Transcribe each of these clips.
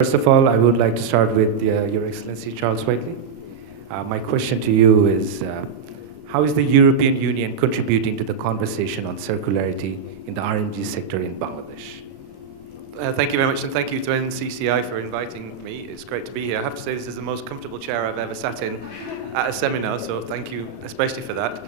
First of all, I would like to start with Your Excellency Charles Whiteley. My question to you is, how is the European Union contributing to the conversation on circularity in the RMG sector in Bangladesh? Thank you very much, and thank you to NCCI for inviting me. It's great to be here. I have to say this is the most comfortable chair I've ever sat in at a seminar, so thank you especially for that.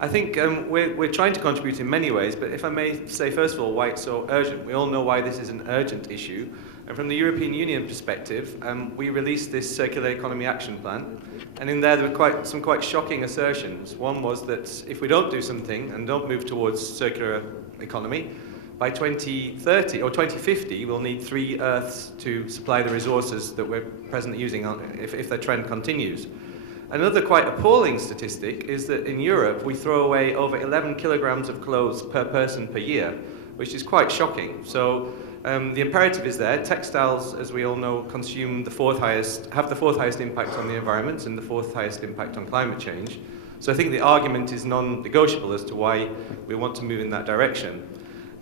I think we're trying to contribute in many ways, but if I may say first of all why it's so urgent. We all know why this is an urgent issue. And from the European Union perspective, we released this Circular Economy Action Plan, and in there were some quite shocking assertions. One was that if we don't do something and don't move towards circular economy, by 2030 or 2050, we'll need 3 Earths to supply the resources that we're presently using if the trend continues. Another quite appalling statistic is that in Europe, we throw away over 11 kilograms of clothes per person per year, which is quite shocking. So the imperative is there. Textiles, as we all know, have the 4th highest impact on the environment and the 4th highest impact on climate change. So I think the argument is non-negotiable as to why we want to move in that direction.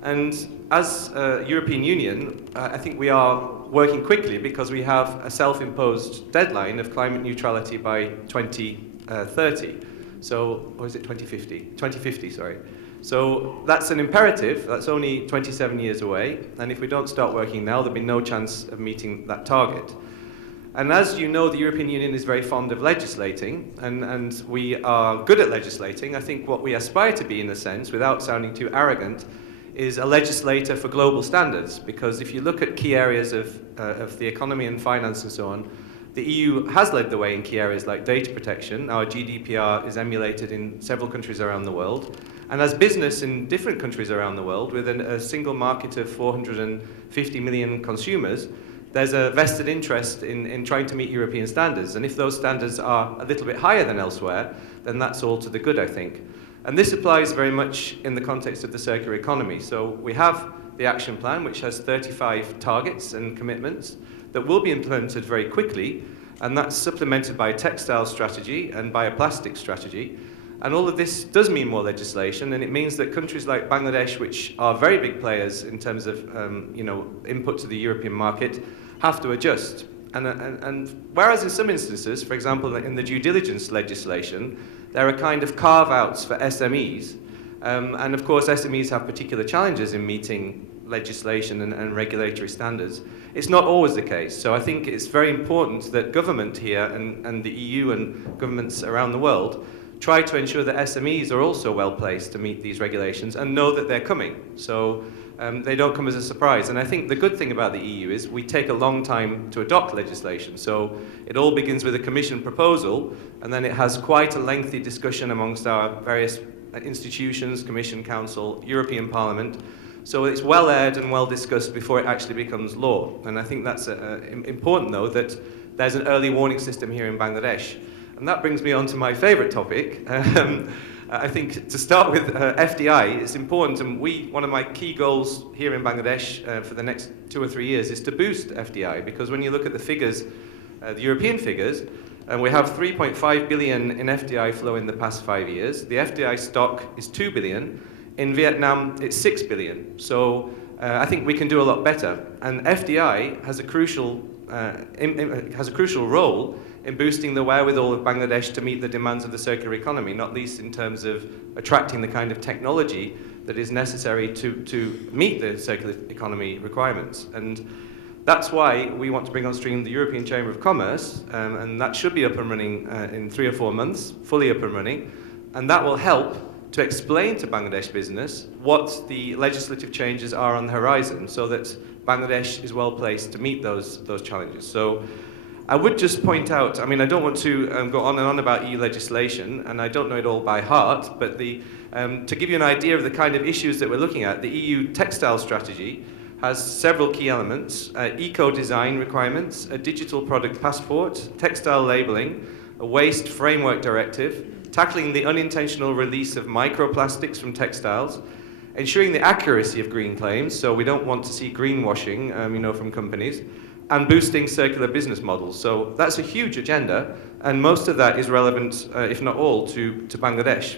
And as a European Union, I think we are working quickly because we have a self-imposed deadline of climate neutrality by 2030. So, or is it 2050? 2050, sorry. So that's an imperative. That's only 27 years away. And if we don't start working now, there'll be no chance of meeting that target. And as you know, the European Union is very fond of legislating, and we are good at legislating. I think what we aspire to be, in a sense, without sounding too arrogant, is a legislator for global standards, because if you look at key areas of the economy and finance and so on, the EU has led the way in key areas like data protection. Our GDPR is emulated in several countries around the world. And as business in different countries around the world, with a single market of 450 million consumers, there's a vested interest in trying to meet European standards. And if those standards are a little bit higher than elsewhere, then that's all to the good, I think. And this applies very much in the context of the circular economy. So we have the action plan, which has 35 targets and commitments that will be implemented very quickly, and that's supplemented by a textile strategy and by a plastic strategy. And all of this does mean more legislation, and it means that countries like Bangladesh, which are very big players in terms of input to the European market, have to adjust. And whereas in some instances, for example, in the due diligence legislation, there are kind of carve-outs for SMEs. And of course, SMEs have particular challenges in meeting legislation and regulatory standards. It's not always the case. So I think it's very important that government here and the EU and governments around the world try to ensure that SMEs are also well placed to meet these regulations and know that they're coming. So they don't come as a surprise. And I think the good thing about the EU is we take a long time to adopt legislation. So it all begins with a Commission proposal, and then it has quite a lengthy discussion amongst our various institutions, Commission, Council, European Parliament. So it's well aired and well discussed before it actually becomes law. And I think that's important, though, that there's an early warning system here in Bangladesh. And that brings me on to my favorite topic. I think to start with FDI, it's important, and one of my key goals here in Bangladesh for the next 2 or 3 years is to boost FDI, because when you look at the figures, the European figures, and we have 3.5 billion in FDI flow in the past 5 years. The FDI stock is 2 billion. In Vietnam, it's 6 billion. So I think we can do a lot better. And FDI has a crucial role in boosting the wherewithal of Bangladesh to meet the demands of the circular economy, not least in terms of attracting the kind of technology that is necessary to meet the circular economy requirements. And that's why we want to bring on stream the European Chamber of Commerce, and that should be up and running in 3 or 4 months, fully up and running, and that will help to explain to Bangladesh business what the legislative changes are on the horizon, so that Bangladesh is well placed to meet those challenges. So I would just point out, I mean, I don't want to go on and on about EU legislation, and I don't know it all by heart, but to give you an idea of the kind of issues that we're looking at, the EU textile strategy has several key elements: eco-design requirements, a digital product passport, textile labelling, a waste framework directive, tackling the unintentional release of microplastics from textiles, ensuring the accuracy of green claims, so we don't want to see greenwashing from companies, and boosting circular business models. So that's a huge agenda, and most of that is relevant, if not all, to Bangladesh.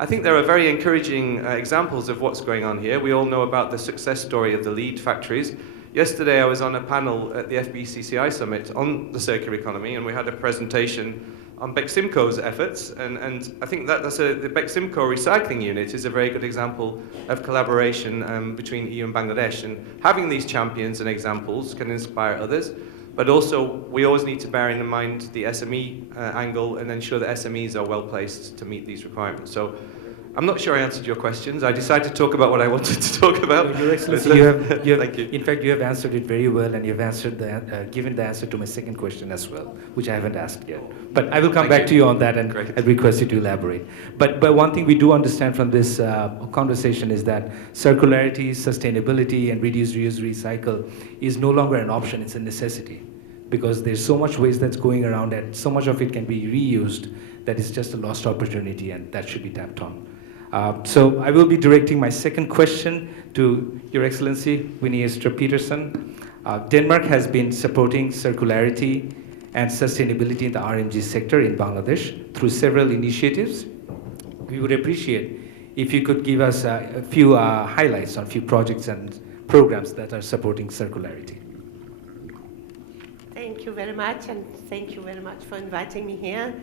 I think there are very encouraging examples of what's going on here. We all know about the success story of the lead factories Yesterday I was on a panel at the FBCCI Summit on the circular economy, and we had a presentation on Beximco's efforts, and I think the Beximco recycling unit is a very good example of collaboration between EU and Bangladesh, and having these champions and examples can inspire others. But also, we always need to bear in mind the SME angle and ensure that SMEs are well placed to meet these requirements. So I'm not sure I answered your questions. I decided to talk about what I wanted to talk about. Your Excellency, Thank you. In fact, you have answered it very well, and you've answered given the answer to my second question as well, which I haven't asked yet. But I will come back to you on that, and I request you to elaborate. But one thing we do understand from this conversation is that circularity, sustainability, and reduce, reuse, recycle is no longer an option, it's a necessity. Because there's so much waste that's going around, and so much of it can be reused, that is just a lost opportunity, and that should be tapped on. So I will be directing my second question to Your Excellency, Winnie Estrup Petersen. Denmark has been supporting circularity and sustainability in the RMG sector in Bangladesh through several initiatives. We would appreciate if you could give us a few highlights on a few projects and programs that are supporting circularity. Thank you very much, and thank you very much for inviting me here.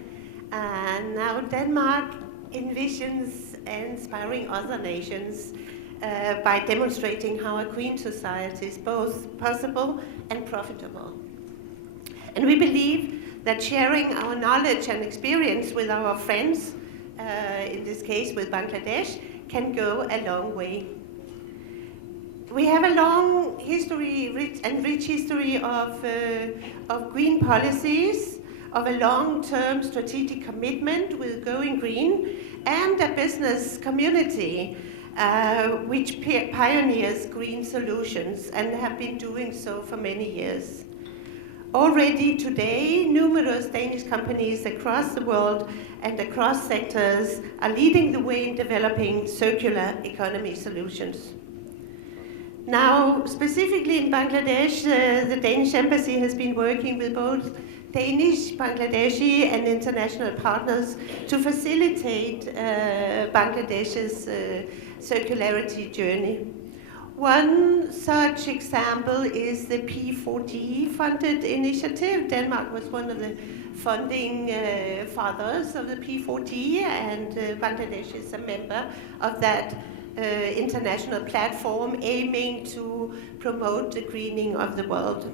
Now Denmark envisions inspiring other nations by demonstrating how a green society is both possible and profitable. And we believe that sharing our knowledge and experience with our friends, in this case with Bangladesh, can go a long way. We have a long history, rich history of green policies, of a long-term strategic commitment with going green, and a business community which pioneers green solutions and have been doing so for many years. Already today, numerous Danish companies across the world and across sectors are leading the way in developing circular economy solutions. Now, specifically in Bangladesh, the Danish embassy has been working with both Danish, Bangladeshi, and international partners to facilitate Bangladesh's circularity journey. One such example is the P4D funded initiative. Denmark was one of the funding fathers of the P4D, and Bangladesh is a member of that international platform aiming to promote the greening of the world.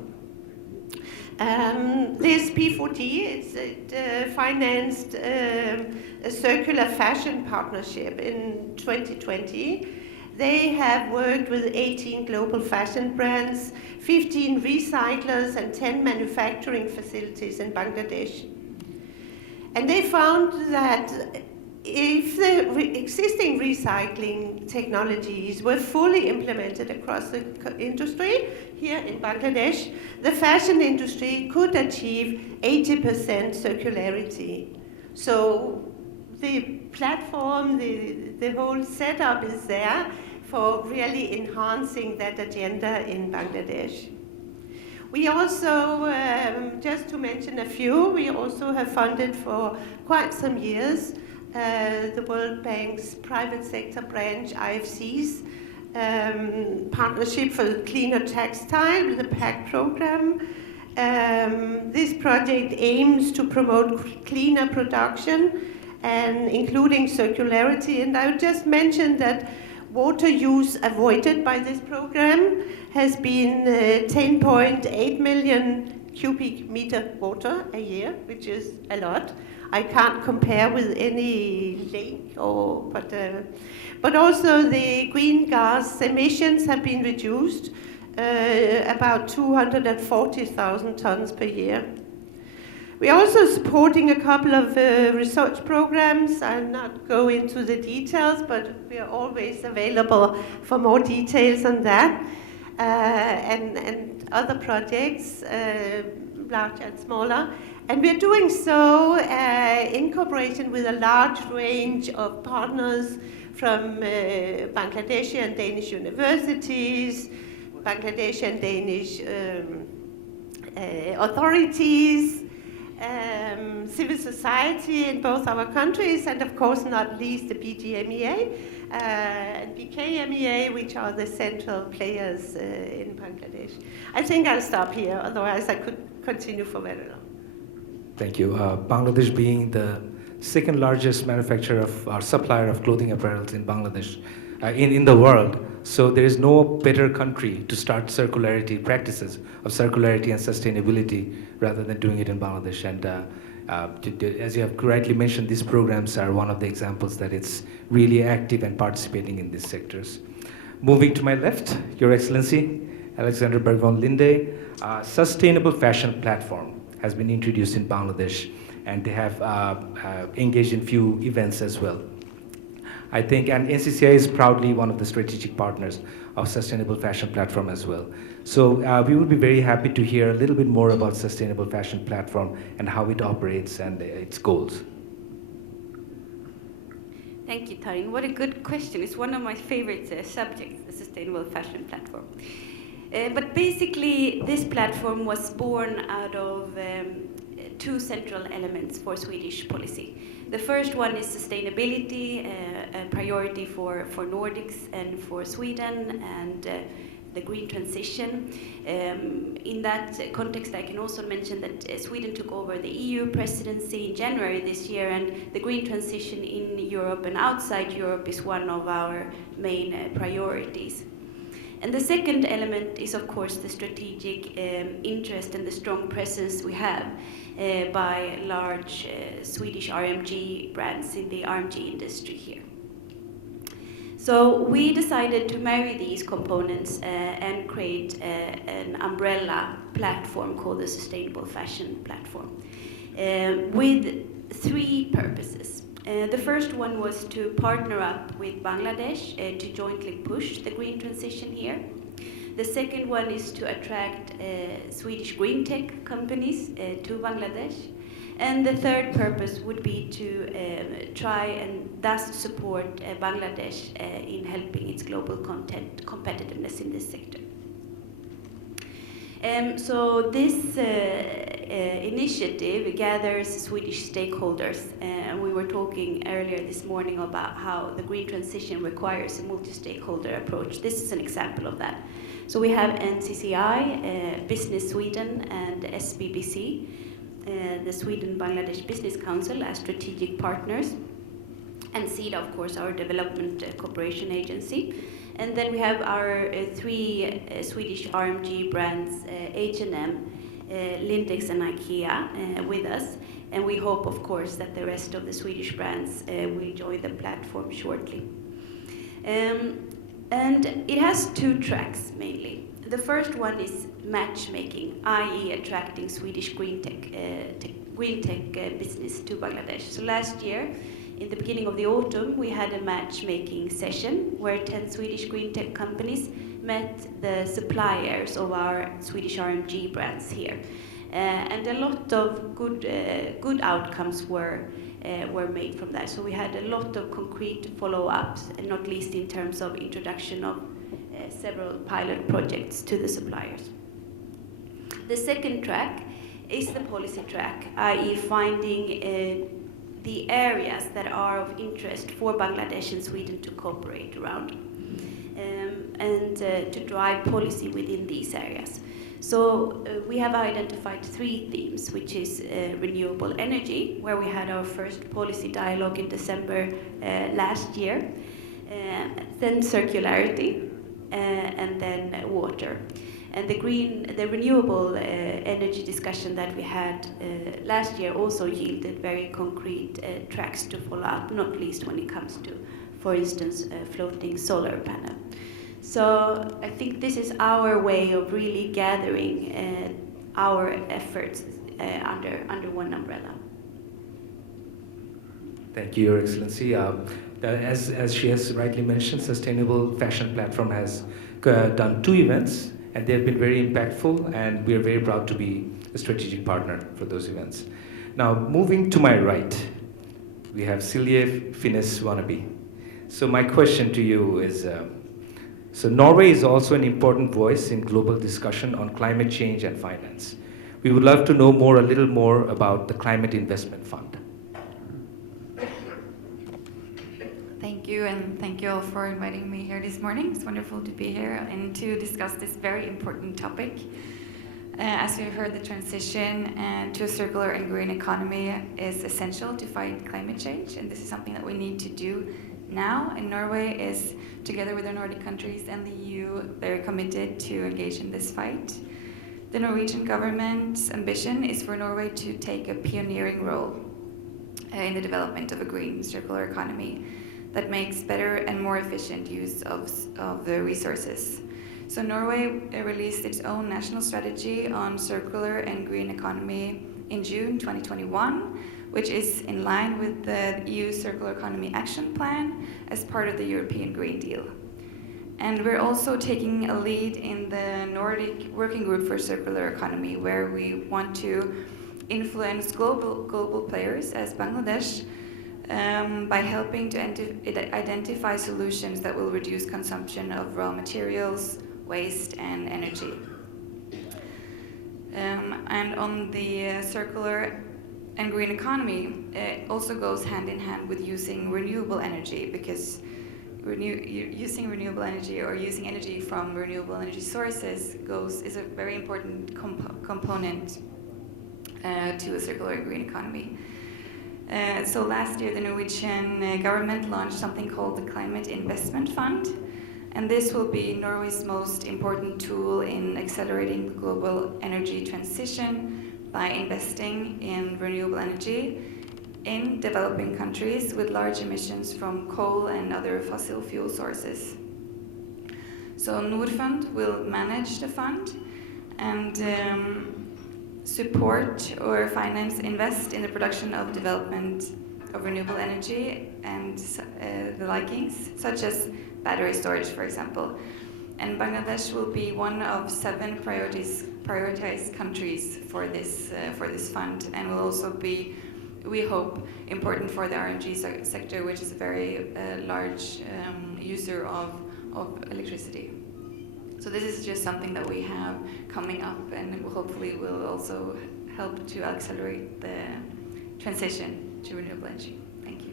This P4D financed a circular fashion partnership in 2020. They have worked with 18 global fashion brands, 15 recyclers, and 10 manufacturing facilities in Bangladesh. And they found that if the existing recycling technologies were fully implemented across the industry here in Bangladesh, the fashion industry could achieve 80% circularity. So the platform, the whole setup is there for really enhancing that agenda in Bangladesh. We also, just to mention a few, we also have funded for quite some years the World Bank's private sector branch, IFC's partnership for cleaner textile, the PAC program. This project aims to promote cleaner production and including circularity. And I would just mention that water use avoided by this program has been 10.8 million cubic meter water a year, which is a lot. I can't compare with any lake, but also the green gas emissions have been reduced about 240,000 tons per year. We're also supporting a couple of research programs. I'll not go into the details, but we are always available for more details on that and other projects, large and smaller. And we're doing so in cooperation with a large range of partners from Bangladeshi and Danish universities, Bangladeshi and Danish authorities, civil society in both our countries, and of course not least the BGMEA and BKMEA, which are the central players in Bangladesh. I think I'll stop here, otherwise I could continue for very long. Thank you. Bangladesh being the second largest manufacturer of, or supplier of clothing apparels in Bangladesh, in the world. So there is no better country to start circularity practices of circularity and sustainability rather than doing it in Bangladesh. And as you have rightly mentioned, these programs are one of the examples that it's really active and participating in these sectors. Moving to my left, Your Excellency, Alexander Berg von Linde, Sustainable Fashion Platform has been introduced in Bangladesh, and they have engaged in few events as well. I think, and NCCI is proudly one of the strategic partners of Sustainable Fashion Platform as well. So we would be very happy to hear a little bit more about Sustainable Fashion Platform and how it operates and its goals. Thank you, Tahrin. What a good question. It's one of my favorite subjects, the Sustainable Fashion Platform. But basically, this platform was born out of two central elements for Swedish policy. The first one is sustainability, a priority for Nordics and for Sweden, and the green transition. In that context, I can also mention that Sweden took over the EU presidency in January this year, and the green transition in Europe and outside Europe is one of our main priorities. And the second element is, of course, the strategic interest and the strong presence we have by large Swedish RMG brands in the RMG industry here. So we decided to marry these components and create an umbrella platform called the Sustainable Fashion Platform with three purposes. The first one was to partner up with Bangladesh to jointly push the green transition here. The second one is to attract Swedish green tech companies to Bangladesh. And the third purpose would be to try and thus support Bangladesh in helping its global competitiveness in this sector. So this initiative gathers Swedish stakeholders, and we were talking earlier this morning about how the green transition requires a multi-stakeholder approach. This is an example of that. So we have NCCI, Business Sweden, and SBBC, the Sweden-Bangladesh Business Council, as strategic partners, and SIDA, of course, our development cooperation agency. And then we have our three Swedish RMG brands, H&M, Lindex, and IKEA, with us. And we hope, of course, that the rest of the Swedish brands will join the platform shortly. And it has two tracks, mainly. The first one is matchmaking, i.e. attracting Swedish green tech business to Bangladesh. So last year, in the beginning of the autumn, we had a matchmaking session where 10 Swedish green tech companies met the suppliers of our Swedish RMG brands here. And a lot of good outcomes were made from that. So we had a lot of concrete follow-ups, and not least in terms of introduction of several pilot projects to the suppliers. The second track is the policy track, i.e. finding the areas that are of interest for Bangladesh and Sweden to cooperate around, and to drive policy within these areas. So we have identified three themes, which is renewable energy, where we had our first policy dialogue in December last year, then circularity, and then water. And the renewable energy discussion that we had last year also yielded very concrete tracks to follow up, not least when it comes to, for instance, floating solar panel. So I think this is our way of really gathering our efforts under one umbrella. Thank you, Your Excellency. As she has rightly mentioned, Sustainable Fashion Platform has done two events, and they have been very impactful, and we are very proud to be a strategic partner for those events. Now, moving to my right, we have Silje Finnes Wannabe. So my question to you is, so Norway is also an important voice in global discussion on climate change and finance. We would love to know a little more about the Climate Investment Fund. Thank you, and thank you all for inviting me here this morning. It's wonderful to be here and to discuss this very important topic. As we've heard, the transition to a circular and green economy is essential to fight climate change, and this is something that we need to do now. And Norway is, together with the Nordic countries and the EU, very committed to engage in this fight. The Norwegian government's ambition is for Norway to take a pioneering role in the development of a green circular economy that makes better and more efficient use of the resources. So Norway released its own national strategy on circular and green economy in June 2021, which is in line with the EU Circular Economy Action Plan as part of the European Green Deal. And we're also taking a lead in the Nordic Working Group for Circular Economy, where we want to influence global players as Bangladesh by helping to identify solutions that will reduce consumption of raw materials, waste, and energy. And on the circular and green economy, it also goes hand in hand with using renewable energy, because using renewable energy or using energy from renewable energy sources is a very important component to a circular and green economy. So last year, the Norwegian government launched something called the Climate Investment Fund, and this will be Norway's most important tool in accelerating the global energy transition by investing in renewable energy in developing countries with large emissions from coal and other fossil fuel sources. So Norfund will manage the fund and support or invest in the production of development of renewable energy and the likings, such as battery storage, for example. And Bangladesh will be one of 7 prioritized countries for this fund, and will also be, we hope, important for the RMG sector, which is a very large user of electricity. So this is just something that we have coming up, and hopefully will also help to accelerate the transition to renewable energy. Thank you.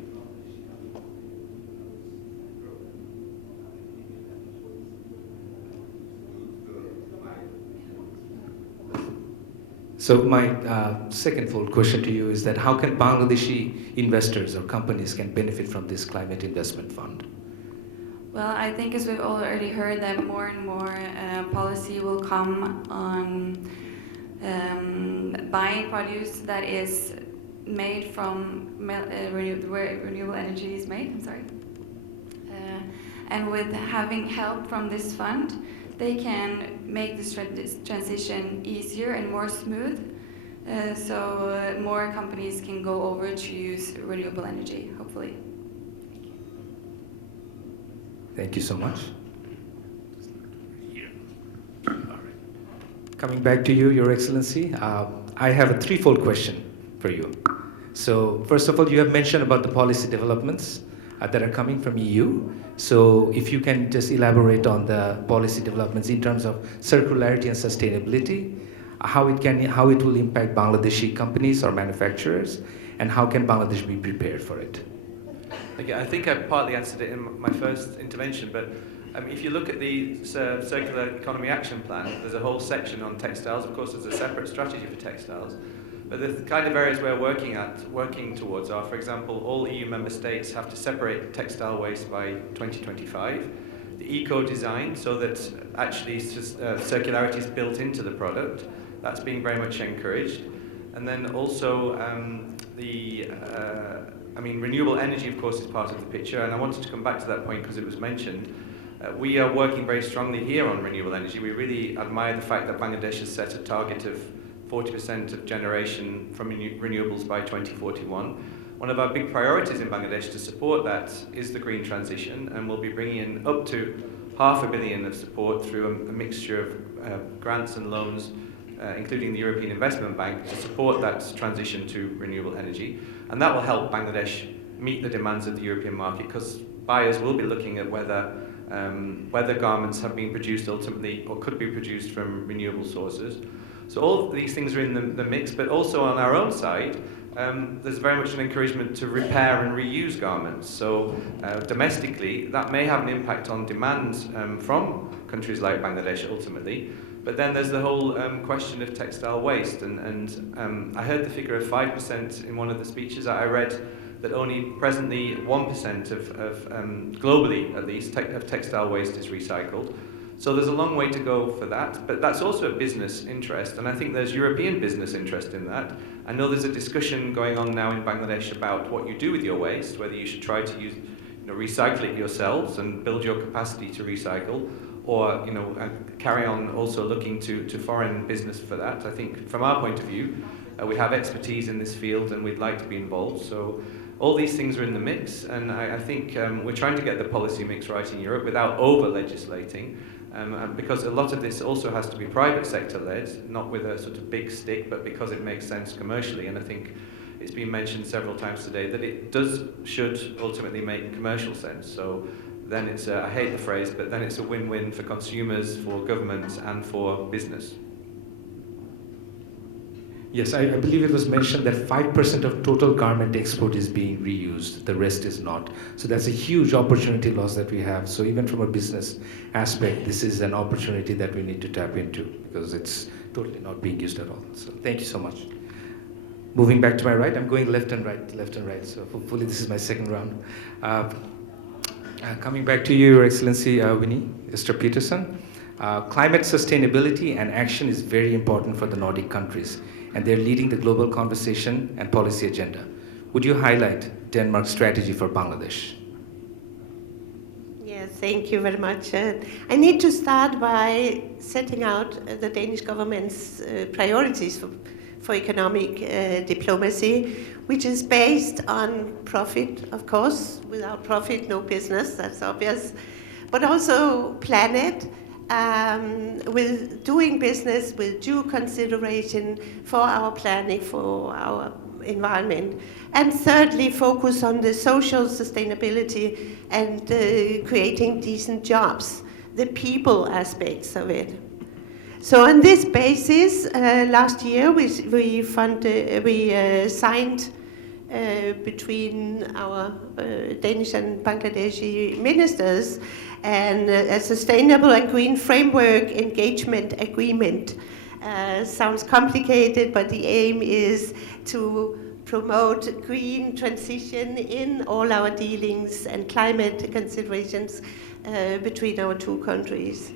So my second full question to you is that how can Bangladeshi investors or companies can benefit from this climate investment fund? Well, I think, as we've already heard, that more and more policy will come on buying produce that is made from where renewable energy is made. I'm sorry. And with having help from this fund, they can make this transition easier and more smooth, so more companies can go over to use renewable energy, hopefully. Thank you so much. All right. Coming back to you, Your Excellency, I have a threefold question for you. So first of all, you have mentioned about the policy developments that are coming from EU. So if you can just elaborate on the policy developments in terms of circularity and sustainability, how it will impact Bangladeshi companies or manufacturers, and how can Bangladesh be prepared for it? Okay, I think I partly answered it in my first intervention, but if you look at the Circular Economy Action Plan, there's a whole section on textiles. Of course, there's a separate strategy for textiles. But the kind of areas we're working towards are, for example, all EU member states have to separate textile waste by 2025. The eco-design, so that actually circularity is built into the product. That's being very much encouraged. And then also renewable energy, of course, is part of the picture, and I wanted to come back to that point because it was mentioned. We are working very strongly here on renewable energy. We really admire the fact that Bangladesh has set a target of 40% of generation from renewables by 2041. One of our big priorities in Bangladesh to support that is the green transition, and we'll be bringing in up to $500 million of support through a mixture of grants and loans, including the European Investment Bank, to support that transition to renewable energy. And that will help Bangladesh meet the demands of the European market, because buyers will be looking at whether garments have been produced ultimately or could be produced from renewable sources. So all of these things are in the mix, but also on our own side, there's very much an encouragement to repair and reuse garments. So domestically, that may have an impact on demand from countries like Bangladesh ultimately. But then there's the whole question of textile waste. And I heard the figure of 5% in one of the speeches that I read, that only presently 1% of globally at least, of textile waste is recycled. So there's a long way to go for that, but that's also a business interest, and I think there's European business interest in that. I know there's a discussion going on now in Bangladesh about what you do with your waste, whether you should try to use, recycle it yourselves and build your capacity to recycle, or carry on also looking to foreign business for that. I think from our point of view, we have expertise in this field and we'd like to be involved. So all these things are in the mix, and I think we're trying to get the policy mix right in Europe without over-legislating. Because a lot of this also has to be private sector led, not with a sort of big stick, but because it makes sense commercially. And I think it's been mentioned several times today that it should ultimately make commercial sense. So then it's, I hate the phrase, but then it's a win-win for consumers, for governments, and for business. Yes, I believe it was mentioned that 5% of total garment export is being reused, the rest is not. So that's a huge opportunity loss that we have. So even from a business aspect, this is an opportunity that we need to tap into because it's totally not being used at all. So thank you so much. Moving back to my right, I'm going left and right. So hopefully this is my second round. Coming back to you, Your Excellency, Winnie Estrup Petersen. Climate sustainability and action is very important for the Nordic countries, and they're leading the global conversation and policy agenda. Would you highlight Denmark's strategy for Bangladesh? Yes, thank you very much. I need to start by setting out the Danish government's priorities for economic diplomacy, which is based on profit, of course. Without profit, no business, that's obvious. But also planet, with doing business with due consideration for our planning, for our environment. And thirdly, focus on the social sustainability and creating decent jobs, the people aspects of it. So on this basis, last year we signed between our Danish and Bangladeshi ministers and a sustainable and green framework engagement agreement. Sounds complicated, but the aim is to promote green transition in all our dealings and climate considerations between our two countries.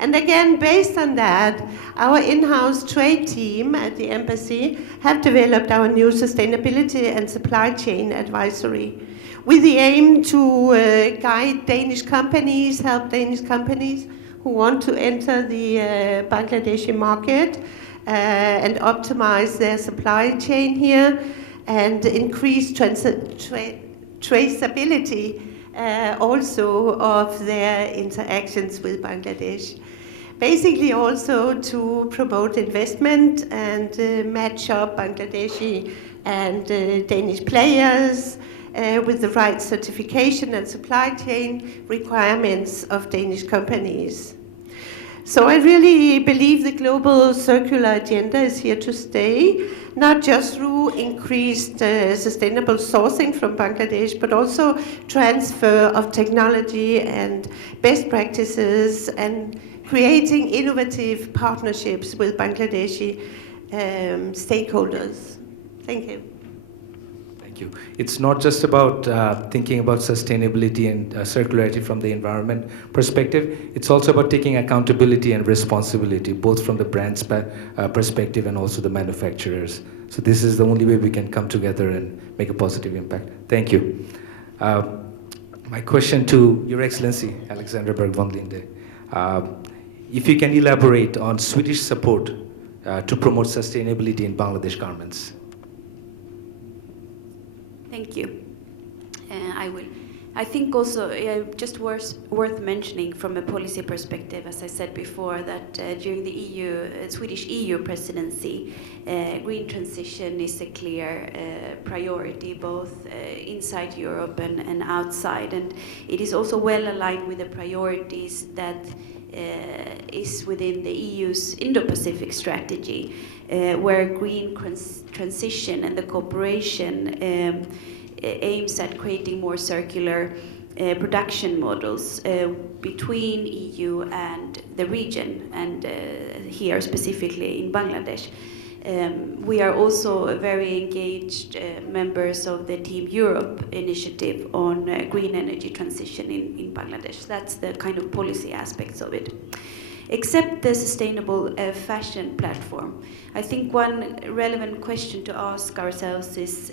And again, based on that, our in-house trade team at the embassy have developed our new sustainability and supply chain advisory with the aim to guide Danish companies, help Danish companies who want to enter the Bangladeshi market and optimize their supply chain here and increase traceability also of their interactions with Bangladesh. Basically also to promote investment and match up Bangladeshi and Danish players with the right certification and supply chain requirements of Danish companies. So I really believe the global circular agenda is here to stay, not just through increased sustainable sourcing from Bangladesh, but also transfer of technology and best practices and creating innovative partnerships with Bangladeshi stakeholders. Thank you. Thank you. It's not just about thinking about sustainability and circularity from the environment perspective. It's also about taking accountability and responsibility, both from the brand's perspective and also the manufacturers. So this is the only way we can come together and make a positive impact. Thank you. My question to Your Excellency, Alexander Berg von Linde. If you can elaborate on Swedish support to promote sustainability in Bangladesh garments. Thank you. I will. I think also just worth mentioning from a policy perspective, as I said before, that during the Swedish EU presidency, green transition is a clear priority, both inside Europe and outside. And it is also well aligned with the priorities that is within the EU's Indo-Pacific strategy, where green transition and the cooperation aims at creating more circular production models between EU and the region, and here specifically in Bangladesh. We are also very engaged members of the Team Europe initiative on green energy transition in Bangladesh. That's the kind of policy aspects of it. Except the sustainable fashion platform, I think one relevant question to ask ourselves is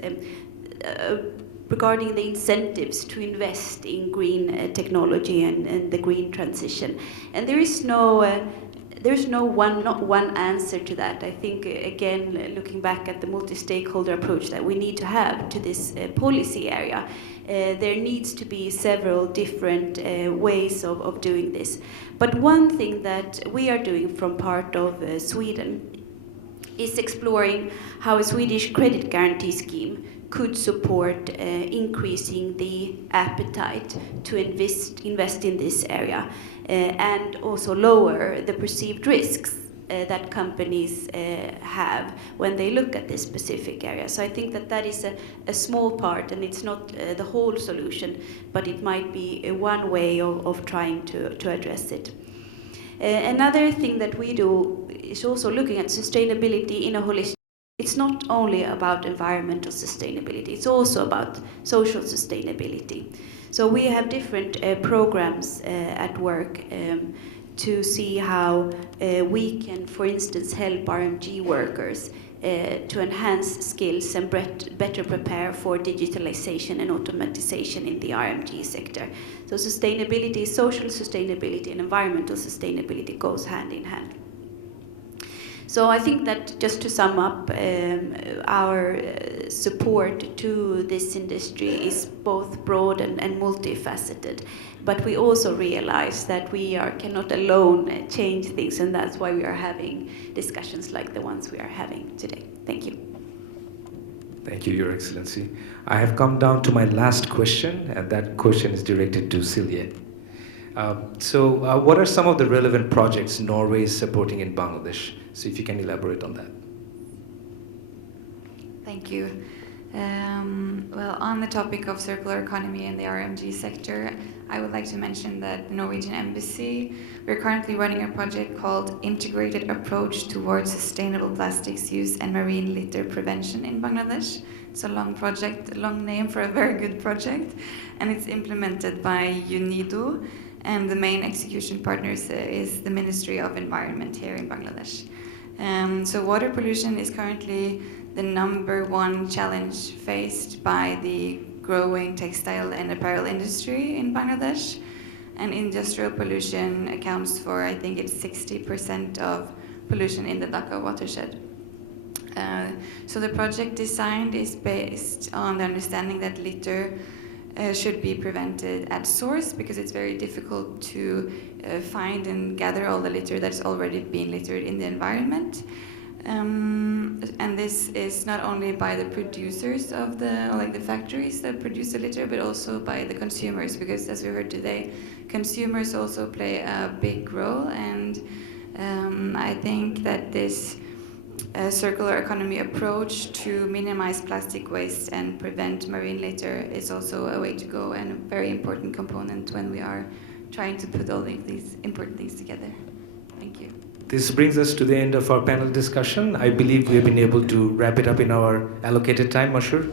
regarding the incentives to invest in green technology and the green transition. And there's not one answer to that. I think, again, looking back at the multi-stakeholder approach that we need to have to this policy area, there needs to be several different ways of doing this. But one thing that we are doing from part of Sweden is exploring how a Swedish credit guarantee scheme could support increasing the appetite to invest in this area, and also lower the perceived risks that companies have when they look at this specific area. So I think that is a small part, and it's not the whole solution, but it might be one way of trying to address it. Another thing that we do is also looking at sustainability in a holistic. It's not only about environmental sustainability, it's also about social sustainability. So we have different programs at work to see how we can, for instance, help RMG workers to enhance skills and better prepare for digitalization and automatization in the RMG sector. So sustainability, social sustainability and environmental sustainability goes hand in hand. So I think that, just to sum up, our support to this industry is both broad and multifaceted. But we also realize that we cannot alone change things, and that's why we are having discussions like the ones we are having today. Thank you. Thank you, Your Excellency. I have come down to my last question, and that question is directed to Silje. What are some of the relevant projects Norway is supporting in Bangladesh? So if you can elaborate on that. Thank you. Well, on the topic of circular economy and the RMG sector, I would like to mention that the Norwegian Embassy, we're currently running a project called Integrated Approach Towards Sustainable Plastics Use and Marine Litter Prevention in Bangladesh. It's a long project, a long name for a very good project, and it's implemented by UNIDO, and the main execution partners is the Ministry of Environment here in Bangladesh. So water pollution is currently the #1 challenge faced by the growing textile and apparel industry in Bangladesh. And industrial pollution accounts for, I think it's 60% of pollution in the Dhaka watershed. So the project design is based on the understanding that litter should be prevented at source, because it's very difficult to find and gather all the litter that's already been littered in the environment. And this is not only by the producers of the factories that produce the litter, but also by the consumers, because as we heard today, consumers also play a big role. And I think that this circular economy approach to minimize plastic waste and prevent marine litter is also a way to go, and a very important component when we are trying to put all these important things together. Thank you. This brings us to the end of our panel discussion. I believe we have been able to wrap it up in our allocated time, Mashur.